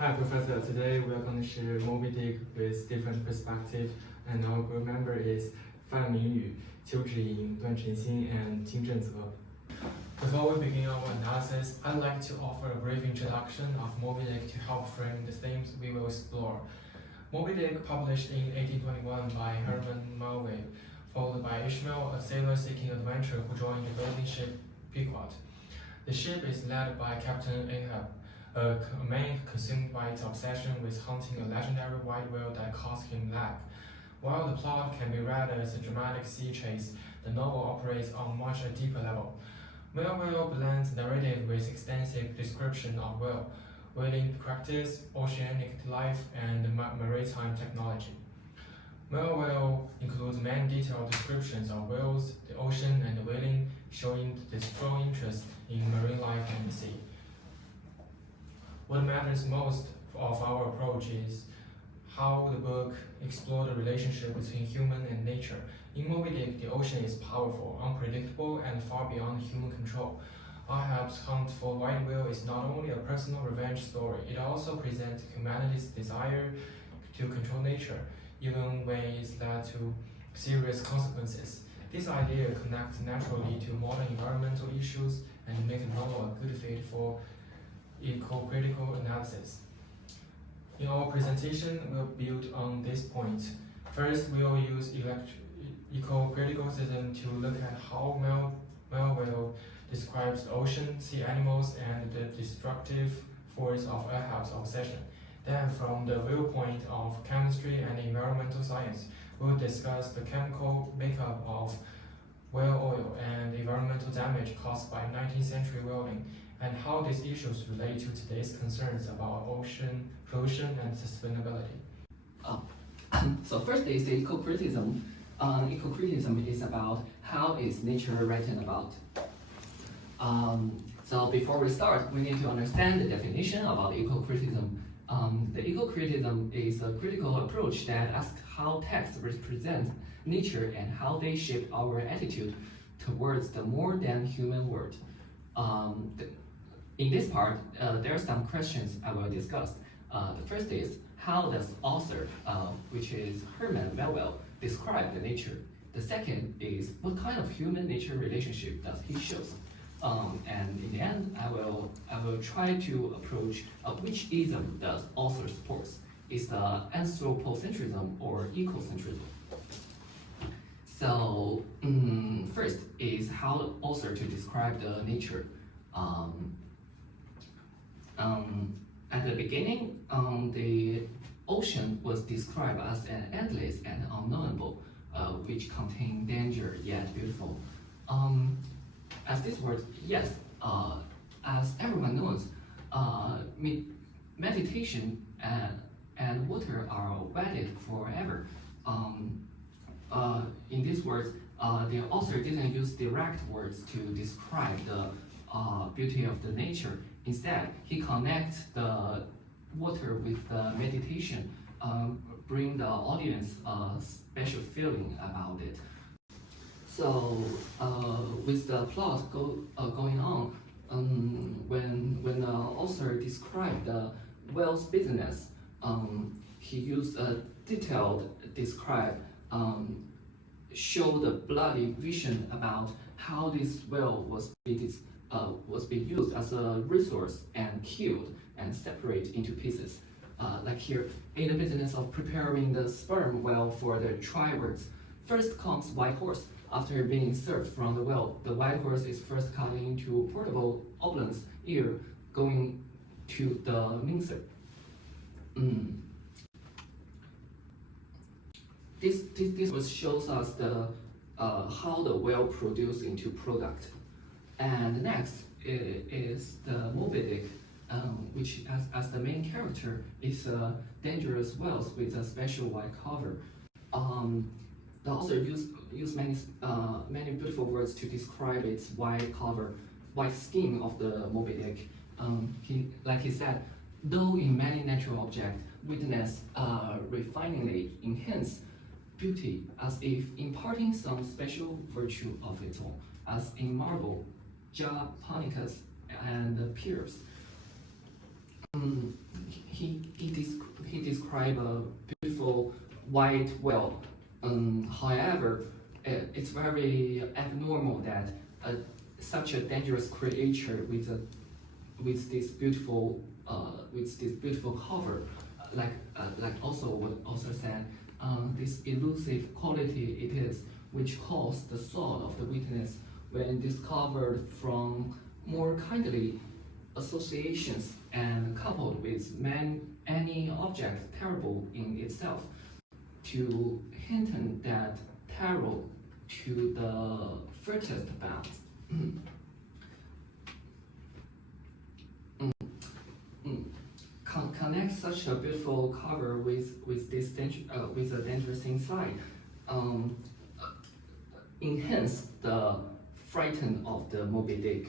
Hi, Professor. Today we are going to share Moby Dick with different perspectives, and our group member is Fan Mingyu, Qiu Zhiyin, Duan Chenxin, and Qing Zhenzhe. Before we begin our analysis, I'd like to offer a brief introduction of Moby Dick to help frame the themes we will explore. Moby Dick, published in 1821 by Herman Melville, followed by Ishmael, a sailor seeking adventure who joined the building ship Pequod. The ship is led by Captain Ahab, a man consumed by its obsession with hunting a legendary white whale that cost him life. While the plot can be read as a dramatic sea chase, the novel operates on much a deeper level. Melville blends narrative with extensive description of whaling practice, oceanic life, and maritime technology. Melville includes many detailed descriptions of whales, the ocean, and the whaling, showing the strong interest in marine life and the sea. What matters most of our approach is how the book explored the relationship between human and nature. In Moby Dick, the ocean is powerful, unpredictable, and far beyond human control. Ahab's hunt for white whale is not only a personal revenge story, it also presents humanity's desire to control nature, even when it's led to serious consequences. This idea connects naturally to modern environmental issues and makes the novel a good fit for eco-critical analysis. In our presentation, we'll build on this point. First, we'll use eco-criticism to look at how Melville describes the ocean, sea animals, and the destructive force of Ahab's obsession. Then, from the viewpoint of chemistry and environmental science, we'll discuss the chemical makeup of whale oil and environmental damage caused by 19th century whaling, and how these issues relate to today's concerns about ocean pollution and sustainability. So first is the eco-criticism. Eco-criticism is about how is nature written about. So before we start, we need to understand the definition about eco-criticism. The eco-criticism is a critical approach that asks how texts represent nature and how they shape our attitude towards the more than human world. In this part, there are some questions I will discuss. The first is, how does author, which is Herman Melville, describe the nature? The second is, what kind of human-nature relationship does he show? And in the end, I will try to approach which ism does author support. Is the anthropocentrism or ecocentrism? So first is how the author to describe the nature. At the beginning, the ocean was described as an endless and unknowable, which contain danger yet beautiful. As this word, yes, as everyone knows, meditation and water are wedded forever. In these words, the author didn't use direct words to describe the beauty of the nature. Instead, he connects the water with the meditation, bring the audience a special feeling about it. So, with the plot going on, when the author described the whale's business, he used a detailed describe, show the bloody vision about how this whale was being used as a resource and killed and separated into pieces. Like here, in the business of preparing the sperm whale for the tribers, first comes white horse. After being served from the whale, the white horse is first cut into portable oblongs ear, going to the mincer. This shows us the how the whale produced into product. And next is the Moby Dick, which as the main character is a dangerous whale with a special white cover. The author used many beautiful words to describe its white cover, white skin of the Moby Dick. He said, though in many natural objects witness refiningly enhance beauty, as if imparting some special virtue of its own, as in marble, japonicus, and pearls. he described a beautiful white whale. However, it's very abnormal that such a dangerous creature with this beautiful cover, like also what also said, this elusive quality it is which calls the soul of the witness when discovered from more kindly associations and coupled with any object terrible in itself, to hinten that terror to the furthest bounds. Connect such a beautiful cover with a dangerous inside, enhance the frighten of the Moby Dick.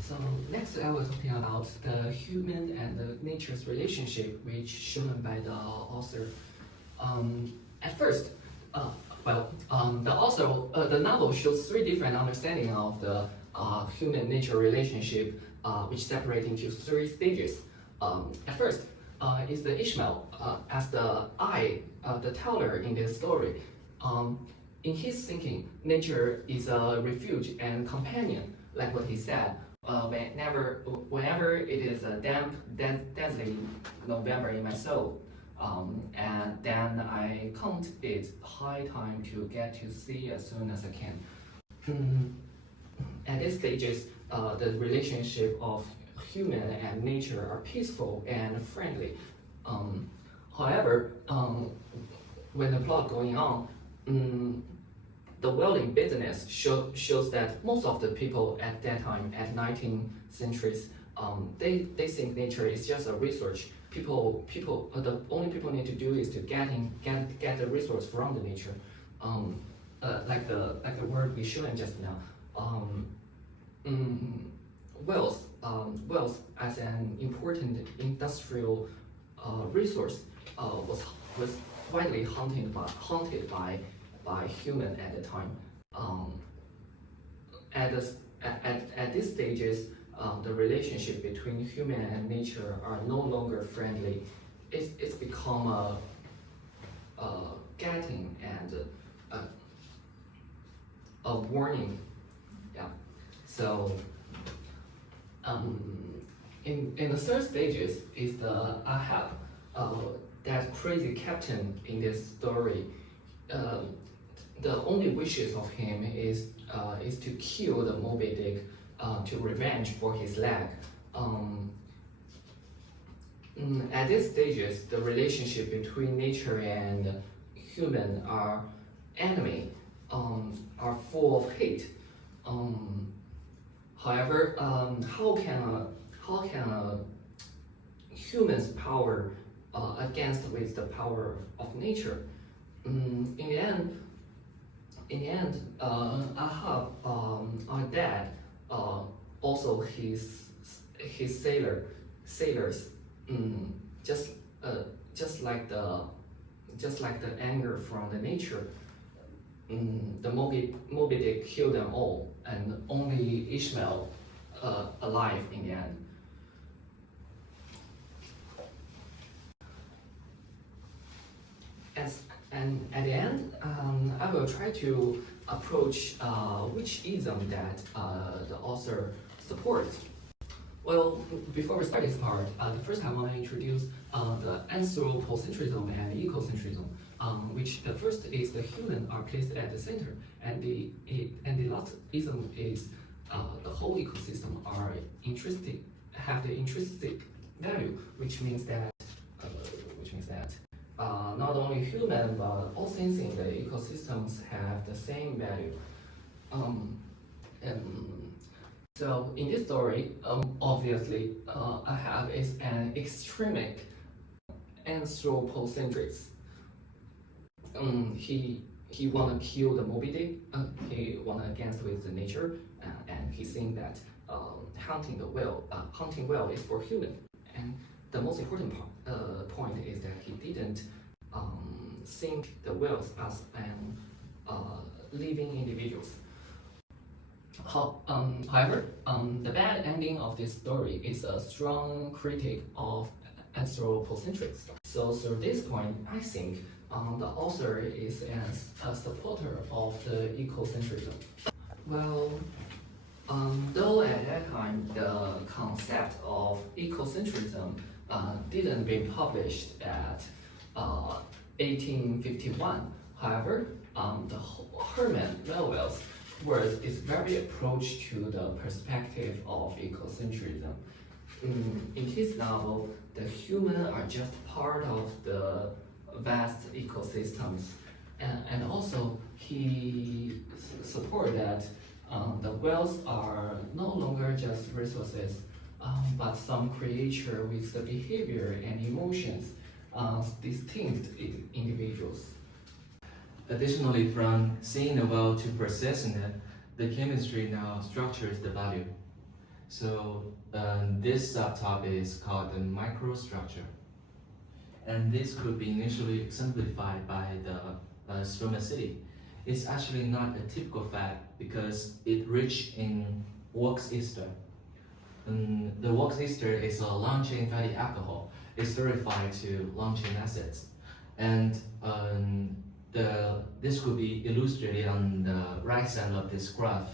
So next I was talking about the human and the nature's relationship, which shown by the author. At first, the novel shows three different understandings of the human-nature relationship, which separate into three stages. At first, is the Ishmael as the the teller in this story. In his thinking, nature is a refuge and companion, like what he said. Whenever it is a damp, deadly November in my soul, and then I count it high time to get to sea as soon as I can. At these stages, the relationship of human and nature are peaceful and friendly. However, when the plot going on, the whaling business shows that most of the people at that time, at 19th centuries, they think nature is just a resource. The only people need to do is to get the resource from the nature. Like the word we showed just now. Wealth as an important industrial resource was widely haunted by human at the time. At these stages, the relationship between human and nature are no longer friendly. It's become a getting and a warning. Yeah. So in the third stages is the Ahab, that crazy captain in this story. The only wishes of him is to kill the Moby Dick to revenge for his leg. At these stages, the relationship between nature and human are enemy, are full of hate. However, how can a human's power against with the power of nature? In the end, Ahab are dead. Also, his sailors, just like the anger from the nature. The Moby Dick killed them all, and only Ishmael alive in the end. And at the end, I will try to approach which ism that the author supports. Well, before we start this part, the first I want to introduce the anthropocentrism and ecocentrism, which the first is the human are placed at the center, and the last ism is the whole ecosystem have the intrinsic value, which means that not only human but all things in the ecosystems have the same value. So in this story, obviously, Ahab is an extremic anthropocentrist. He wanna kill the Moby Dick. He wanna against with the nature, and he think that hunting whale is for human. And the most important point is that he didn't think the whales as an living individuals. However, the bad ending of this story is a strong critic of anthropocentrism. So through this point, I think the author is a supporter of the ecocentrism. Well, though at that time the concept of ecocentrism didn't be published at 1851. However, the Herman Melville's words is very approach to the perspective of ecocentrism. In his novel, the humans are just part of the vast ecosystems, and also he support that the whales are no longer just resources, but some creature with the behavior and emotions, distinct individuals. Additionally, from seeing the world to processing it, the chemistry now structures the value. So this subtopic is called the microstructure. And this could be initially exemplified by the spermaceti. It's actually not a typical fat because it's rich in wax ester. The wax ester is a long-chain fatty alcohol. It's verified to long-chain acids. And this could be illustrated on the right side of this graph.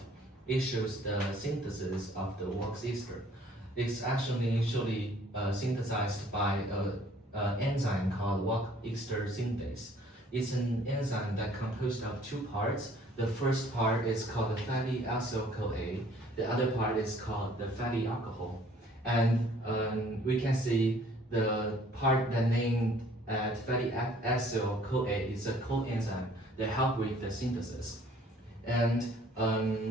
It shows the synthesis of the wax ester. It's actually initially synthesized by an enzyme called wax ester synthase. It's an enzyme that composed of two parts. The first part is called the fatty acyl-CoA. The other part is called the fatty alcohol. And we can see the part that named fatty acyl-CoA is a coenzyme that help with the synthesis. And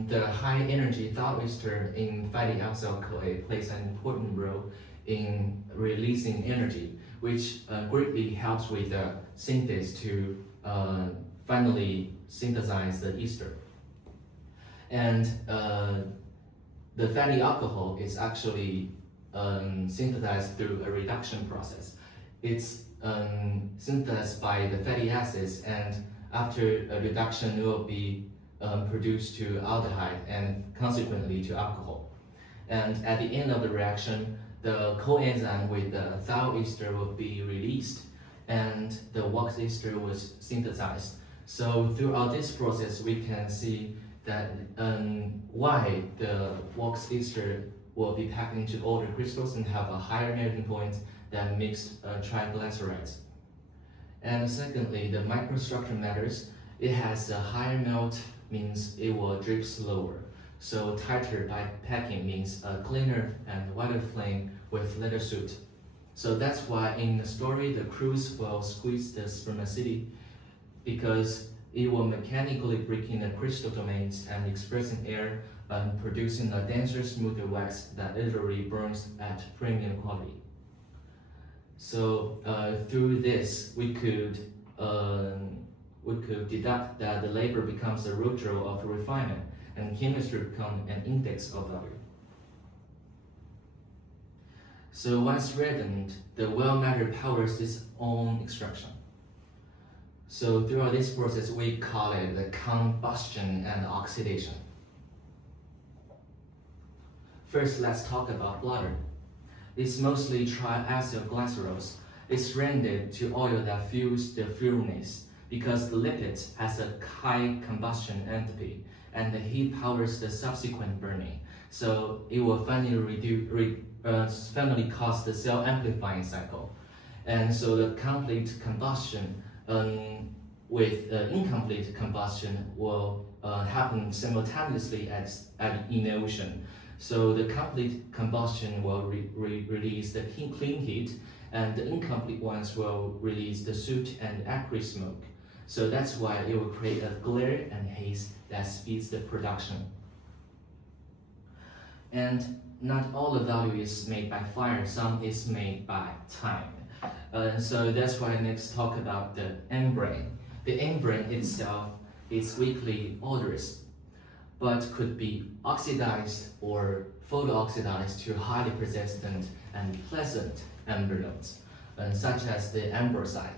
the high energy thought ester in fatty acyl-CoA plays an important role in releasing energy, which greatly helps with the synthase to finally synthesize the ester. And the fatty alcohol is actually synthesized through a reduction process. It's synthesized by the fatty acids, and after a reduction, it will be produced to aldehyde and consequently to alcohol. And at the end of the reaction, the coenzyme with the thioester ester will be released, and the wax ester was synthesized. So throughout this process, we can see that why the wax ester will be packed into older crystals and have a higher melting point than mixed triglycerides. And secondly, the microstructure matters. It has a higher melt, means it will drip slower. So tighter by packing means a cleaner and wider flame with lighter soot. So that's why in the story, the crews will squeeze the spermaceti because it will mechanically break in the crystal domains and expressing air and producing a denser, smoother wax that literally burns at premium quality. So through this, we could deduct that the labor becomes a root draw of refinement, and chemistry becomes an index of value. So once reddened, the well matter powers its own extraction. So throughout this process, we call it the combustion and oxidation. First, let's talk about bladder. It's mostly triacylglycerols. It's rendered to oil that fuels the furnace because the lipid has a high combustion enthalpy and the heat powers the subsequent burning. So it will finally cause the cell amplifying cycle. And so the complete combustion with incomplete combustion will happen simultaneously at inhalation. So the complete combustion will release the clean heat, and the incomplete ones will release the soot and acrid smoke. So that's why it will create a glare and haze that speeds the production. And not all the value is made by fire, some is made by time. So that's why next talk about the membrane. The membrane itself is weakly odorous, but could be oxidized or photo-oxidized to highly persistent and pleasant amber notes, such as the ambroside,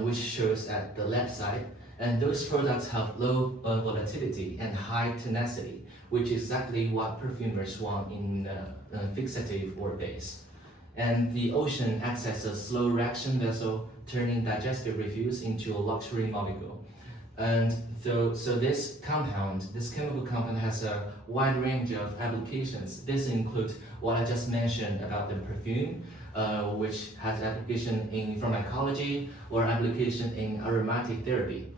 which shows at the left side. And those products have low volatility and high tenacity, which is exactly what perfumers want in fixative or base. And the ocean acts as a slow reaction vessel, turning digestive refuse into a luxury molecule. And so this chemical compound has a wide range of applications. This includes what I just mentioned about the perfume, which has application in pharmacology or application in aromatic therapy.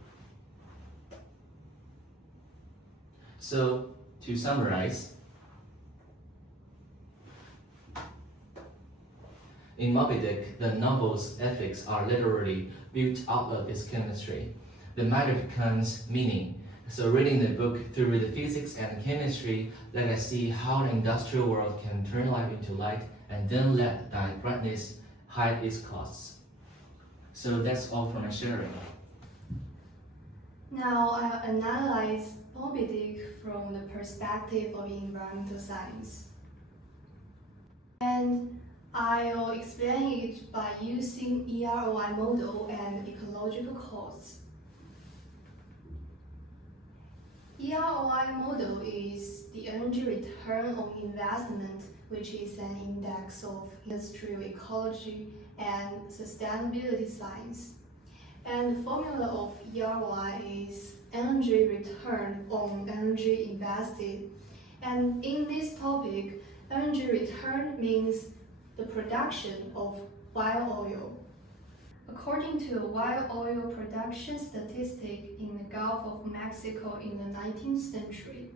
So to summarize, in Moby Dick, the novel's ethics are literally built out of its chemistry. The matter becomes meaning. So reading the book through the physics and chemistry, let us see how the industrial world can turn life into light and then let that brightness hide its costs. So that's all for my sharing. Now I'll analyze Moby Dick from the perspective of environmental science. And I'll explain it by using EROI model and ecological costs. EROI model is the energy return on investment, which is an index of industrial ecology and sustainability science. And the formula of EROI is energy return on energy invested. And in this topic, energy return means the production of wild oil. According to a wild oil production statistic in the Gulf of Mexico in the 19th century,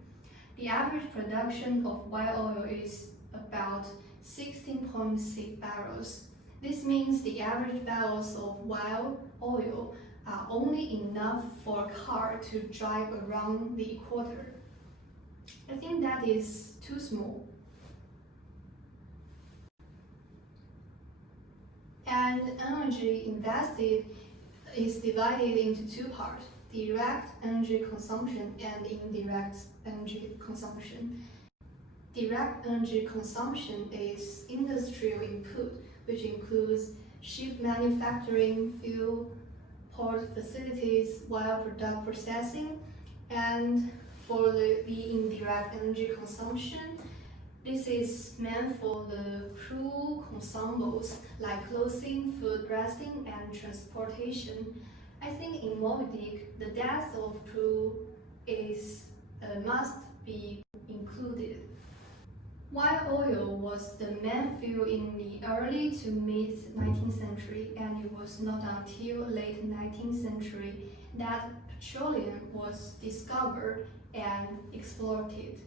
the average production of wild oil is about 16.6 barrels. This means the average barrels of wild oil are only enough for a car to drive around the equator. I think that is too small. And energy invested is divided into two parts: direct energy consumption and indirect energy consumption. Direct energy consumption is industrial input, which includes ship manufacturing, fuel, port facilities, while product processing. And for the indirect energy consumption, this is meant for the crew consumables like clothing, food, resting, and transportation. I think in Moby Dick, the death of crew must be included. Wild oil was the main fuel in the early to mid 19th century, and it was not until late 19th century that petroleum was discovered and exploited.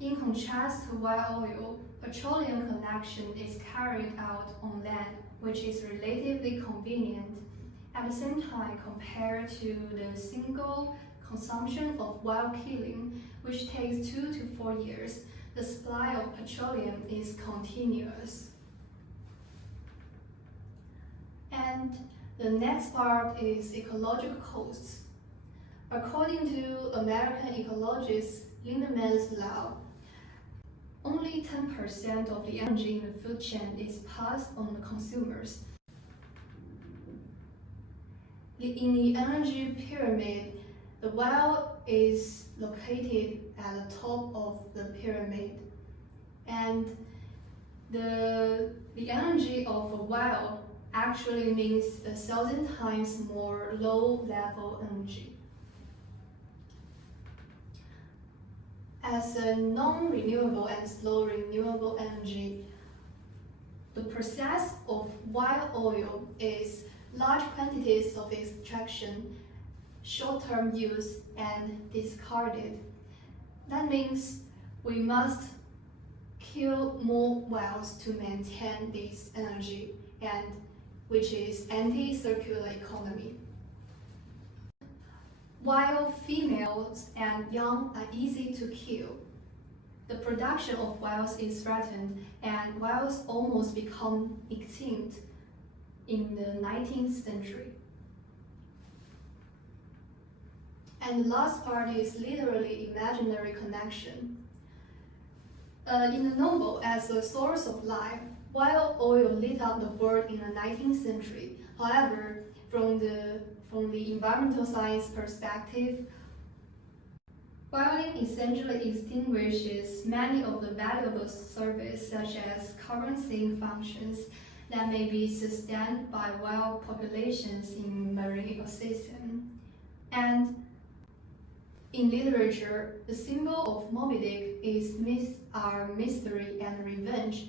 In contrast to wild oil, petroleum connection is carried out on land, which is relatively convenient. At the same time, compared to the single consumption of wild killing, which takes 2 to 4 years, the supply of petroleum is continuous. And the next part is ecological costs. According to American ecologist Lindemann's law, only 10% of the energy in the food chain is passed on the consumers. In the energy pyramid, the well is located at the top of the pyramid, and the energy of a well actually means 1,000 times more low-level energy. As a non-renewable and slow renewable energy, the process of wild oil is large quantities of extraction, short-term use, and discarded. That means we must kill more wells to maintain this energy, and which is anti-circular economy. While females and young are easy to kill, the production of whales is threatened, and whales almost become extinct in the 19th century. And the last part is literally imaginary connection. In the novel, as a source of life, wild oil lit up the world in the 19th century. However, from the environmental science perspective, Violin essentially extinguishes many of the valuable services such as currency functions that may be sustained by wild populations in marine ecosystem. And in literature, the symbol of Moby Dick is mystery and revenge.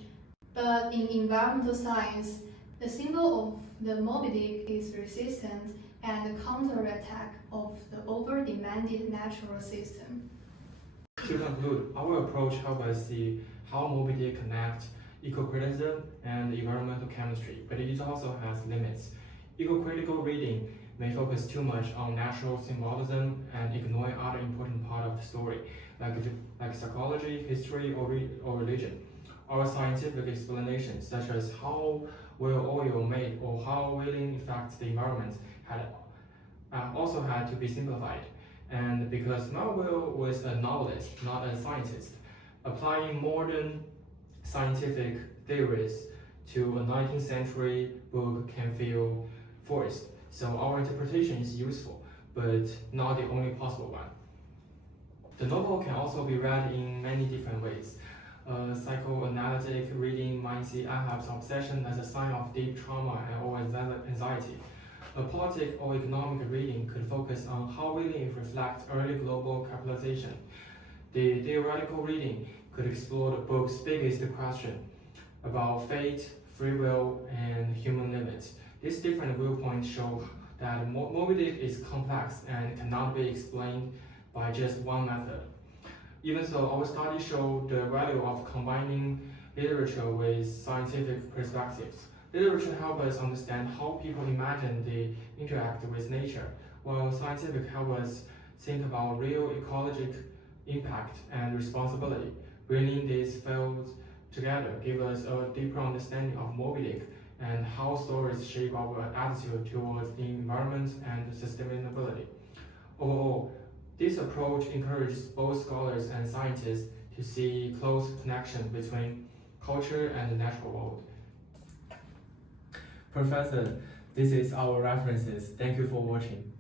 But in environmental science, the symbol of the Moby Dick is resistance and the counterattack of the over-demanded natural system. To conclude, our approach helps us see how Moby Dick connects eco-criticism and environmental chemistry, but it also has limits. Eco-critical reading may focus too much on natural symbolism and ignore other important parts of the story, like psychology, history, or religion. Our scientific explanations, such as how well oil made or how whaling affects the environment, also had to be simplified. And because Melville was a novelist, not a scientist, applying modern scientific theories to a 19th century book can feel forced. So our interpretation is useful, but not the only possible one. The novel can also be read in many different ways. Psychoanalytic reading might see Ahab's obsession as a sign of deep trauma or anxiety. A politic or economic reading could focus on how whaling reflects early global capitalization. The theoretical reading could explore the book's biggest question about fate, free will, and human limits. These different viewpoints show that Moby Dick is complex and cannot be explained by just one method. Even so, our studies show the value of combining literature with scientific perspectives. Literature helps us understand how people imagine they interact with nature, while scientific helps us think about real ecological impact and responsibility. Bringing these fields together gives us a deeper understanding of Moby Dick and how stories shape our attitude towards the environment and sustainability. Overall, this approach encourages both scholars and scientists to see close connection between culture and the natural world. Professor, this is our references. Thank you for watching.